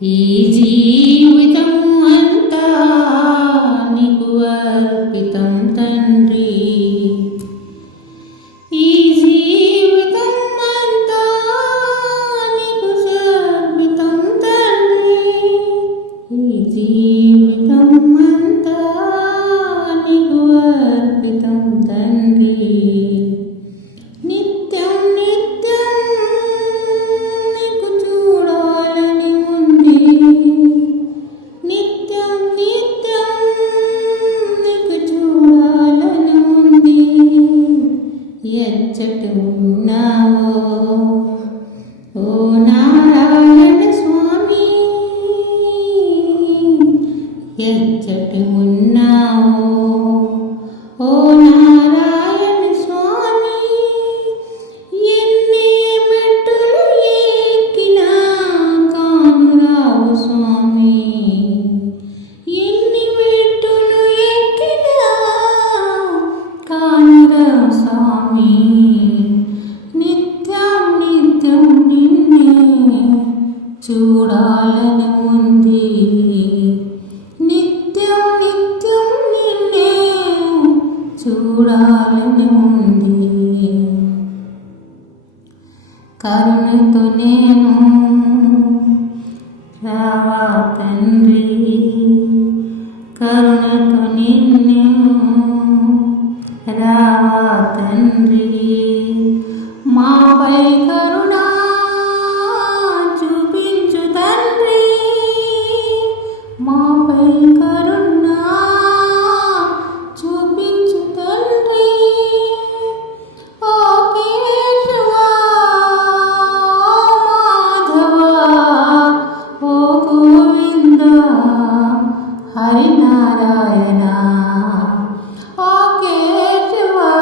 ఈ జీవితం అంతా నీకు అర్పితం తండ్రి. ఈ జీవితం అంతా నీకు సమర్పితం తండ్రి. ఈ జీవితం అంతా నీకు అర్పితం తండ్రి. నిత్యం నిత్యం నీకు చూడాలని ఉంది. నిత్యం నిత్యం నీకు చూడాలని ఉంది. ఎచ్చట ఉన్నావో ఓ నారాయణ స్వామి, ఎచ్చట ఉన్నావో ఓ నారాయణ స్వామి. ఎన్ని మెట్టులు ఎక్కినా కానురావు స్వామి. ఎన్ని మెట్టులు ఎక్కినా కానురావు స్వామి. నిత్యం నిత్యం నిన్నే చూడాలని ఉంది. నిత్యం నిత్యం నిన్నే చూడాలని ఉంది. కరుణతో నేను రావా తండ్రి, కరుణతో నిన్ను రావా తండ్రి. మాపై కరుణ చూపించు తండ్రి, మాపై కరుణ చూపించు తండ్రి. ఓ కేశవా, మాధవా, ఓ గోవింద, హరినారాయణ. ఓ కేశవా,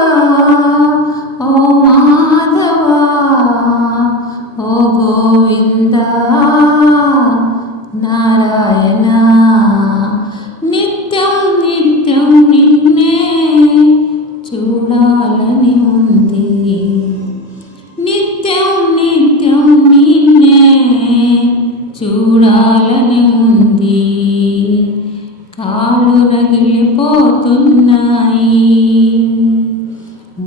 ఓ మాధవా, ఓ గోవింద, నారాయణ. నిత్యం నిత్యం నిన్నే చూడాలని ఉంది. నిత్యం నిత్యం నిన్నే చూడాలని ఉంది. కాళ్ళు రగిలిపోతున్నాయి,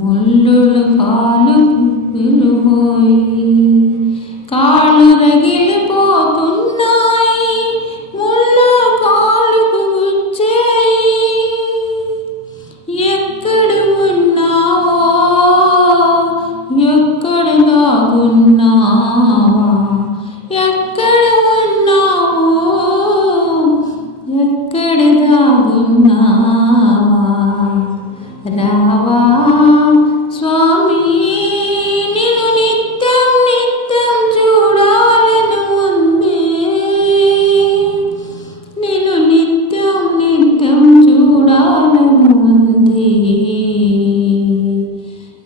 ముళ్ళులు కాలు విలుపోయి. కాళ్ళు రగిలిపోతున్నాయి, ముళ్ళు కాలుకు గుచ్చేయి. ఎక్కడ ఉన్నావో, ఎక్కడ దాగున్నావా, ఎక్కడ ఉన్నావో, ఎక్కడ దాగున్నావా. రావా స్వామి, నిన్ను నిత్యం నిత్యం చూడాలని ఉంది. నిన్ను నిత్యం నిత్యం చూడాలని ఉంది.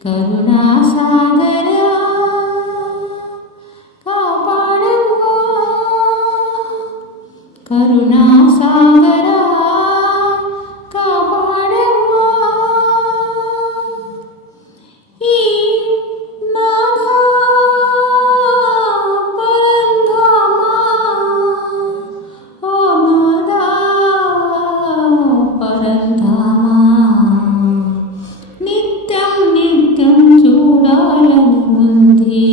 కరుణా సాగరా కాపాడవా, కరుణా సాగరా కాపాడవా. ఈ నాథా పరంధామా, ఓ నాథా పరంధామా. నిత్యం నిత్యం చూడాలని ఉంది.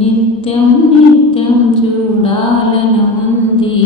నిత్యం నిత్యం చూడాలని ఉంది.